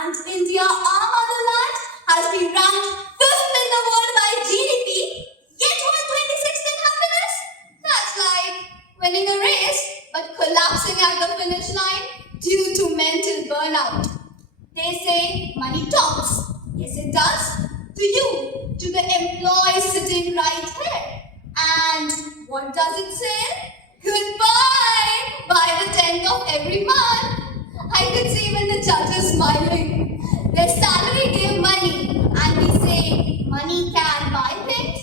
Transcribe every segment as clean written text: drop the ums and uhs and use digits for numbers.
And India, our motherland, has been ranked 5th in the world by GDP, yet won 26th in happiness. That's like winning a race but collapsing at the finish line due to mental burnout. They say money talks. Yes, it does. To you, to the employee sitting right here. And what does it say? Goodbye by the 10th of every month. I could see even the judges smiling. Their salary gave money, and we say money can buy things.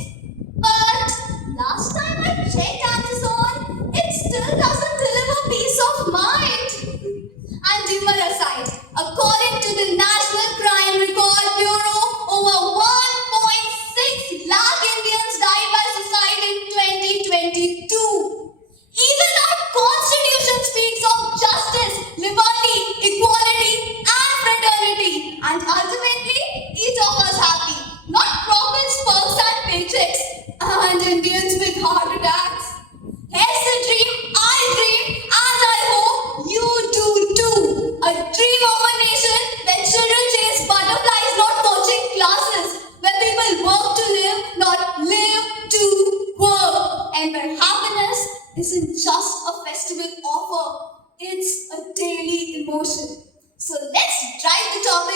But last time I checked Amazon, it still doesn't deliver peace of mind. And humor aside, according to the National Crime Record Bureau, over 1.6 lakh Indians died by suicide in 2022. Even our constitution speaks of justice, liberty, equality, and fraternity. And ultimately, each of us happy. Not profits, perks, and paychecks. And Indians with heart attacks. Here's the dream I dream, and I hope you do too. A dream of a nation where children chase butterflies, not coaching classes. Where people work to live, not live to work. And where happiness isn't just a festival offer, it's a daily emotion. So let's drive the topic